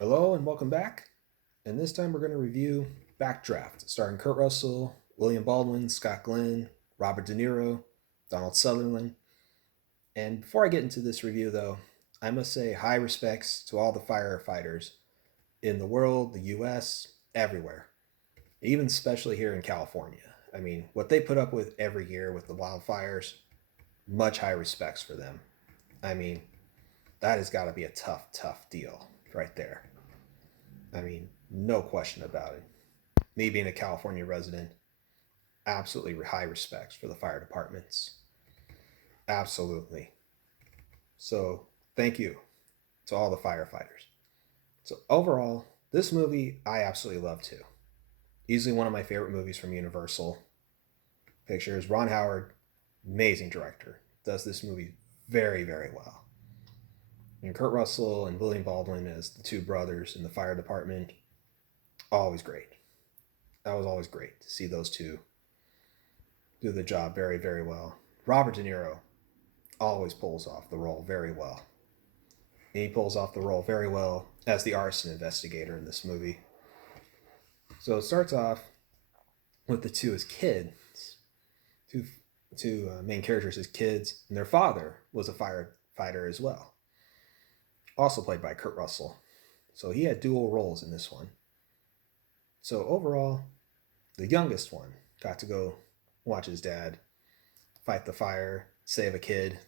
Hello and welcome back. And this time we're going to review Backdraft, starring Kurt Russell, William Baldwin, Scott Glenn, Robert De Niro, Donald Sutherland. And before I get into this review, though, I must say high respects to all the firefighters in the world, the US, everywhere, even especially here in California. I mean, what they put up with every year with the wildfires, much high respects for them. I mean, that has got to be a tough, tough deal right there. I mean, no question about it. Me being a California resident, absolutely high respects for the fire departments. Absolutely. So, thank you to all the firefighters. So, overall, this movie I absolutely love too. Easily one of my favorite movies from Universal Pictures. Ron Howard, amazing director, does this movie very, very well. And Kurt Russell and William Baldwin as the two brothers in the fire department, always great. That was always great to see those two do the job very, very well. Robert De Niro always pulls off the role very well. And he pulls off the role very well as the arson investigator in this movie. So it starts off with the two as kids, two main characters as kids, and their father was a firefighter as well, also played by Kurt Russell. So he had dual roles in this one. So overall, the youngest one got to go watch his dad fight the fire, save a kid,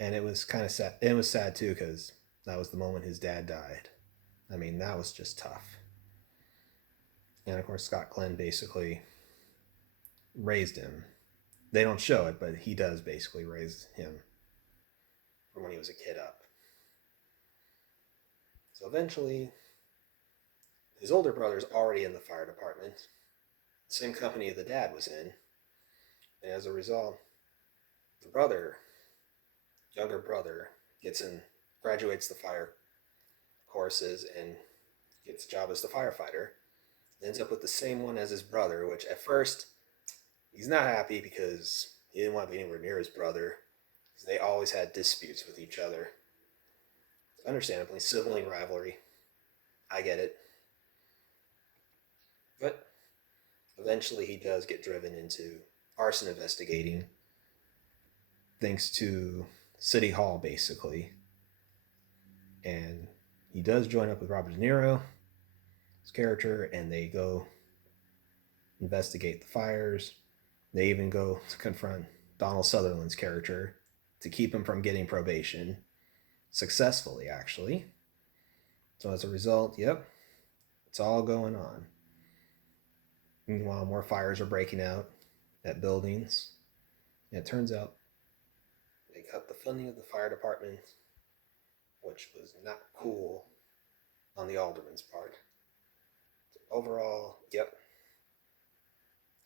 and it was kind of sad. It was sad too because that was the moment his dad died. I mean, that was just tough. And of course, Scott Glenn basically raised him. They don't show it, but he does basically raise him from when he was a kid up. So eventually, his older brother's already in the fire department, same company the dad was in, and as a result, the younger brother, gets in, graduates the fire courses, and gets a job as the firefighter. Ends up with the same one as his brother, which at first he's not happy because he didn't want to be anywhere near his brother. Because they always had disputes with each other. Understandably, sibling rivalry. I get it. But eventually he does get driven into arson investigating, thanks to City Hall, basically. And he does join up with Robert De Niro, his character, and they go investigate the fires. They even go to confront Donald Sutherland's character to keep him from getting probation. Successfully, actually. So as a result, yep, it's all going on. Meanwhile, more fires are breaking out at buildings. And it turns out they cut the funding of the fire department, which was not cool on the alderman's part. So overall, yep,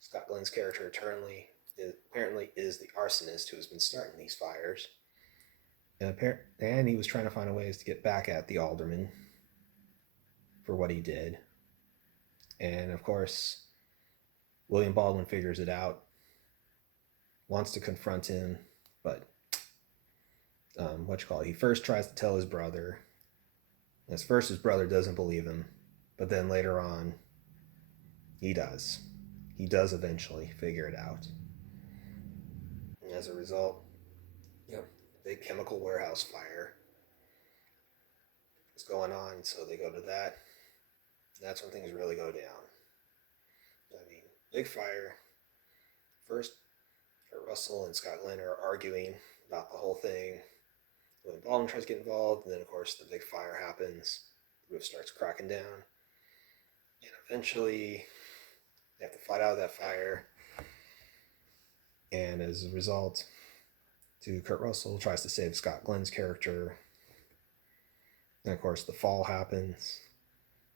Scott Glenn's character apparently is the arsonist who has been starting these fires. And he was trying to find ways to get back at the alderman for what he did. And of course, William Baldwin figures it out, wants to confront him, but he first tries to tell his brother. At first, his brother doesn't believe him, but then later on, he does. He does eventually figure it out. And as a result, yep, big chemical warehouse fire is going on, so they go to that. That's when things really go down. I mean, big fire. First, Russell and Scott Glenn are arguing about the whole thing. When Baldwin tries to get involved, and then of course the big fire happens. The roof starts cracking down, and eventually they have to fight out of that fire. And as a result, Kurt Russell tries to save Scott Glenn's character. And of course, the fall happens.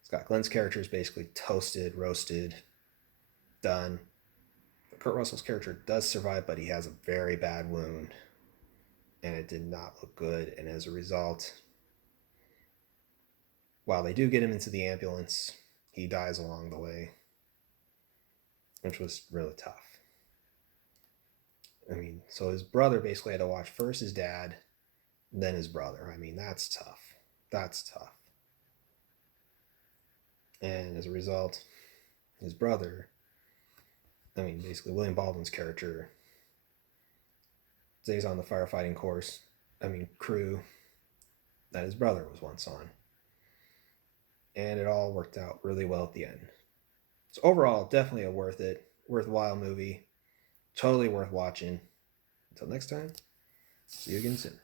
Scott Glenn's character is basically toasted, roasted, done. But Kurt Russell's character does survive, but he has a very bad wound. And it did not look good. And as a result, while they do get him into the ambulance, he dies along the way, which was really tough. I mean, so his brother basically had to watch first his dad, then his brother. I mean, that's tough. That's tough. And as a result, his brother, basically William Baldwin's character, stays on the firefighting crew that his brother was once on. And it all worked out really well at the end. So overall, definitely a worthwhile movie. Totally worth watching. Until next time, see you again soon.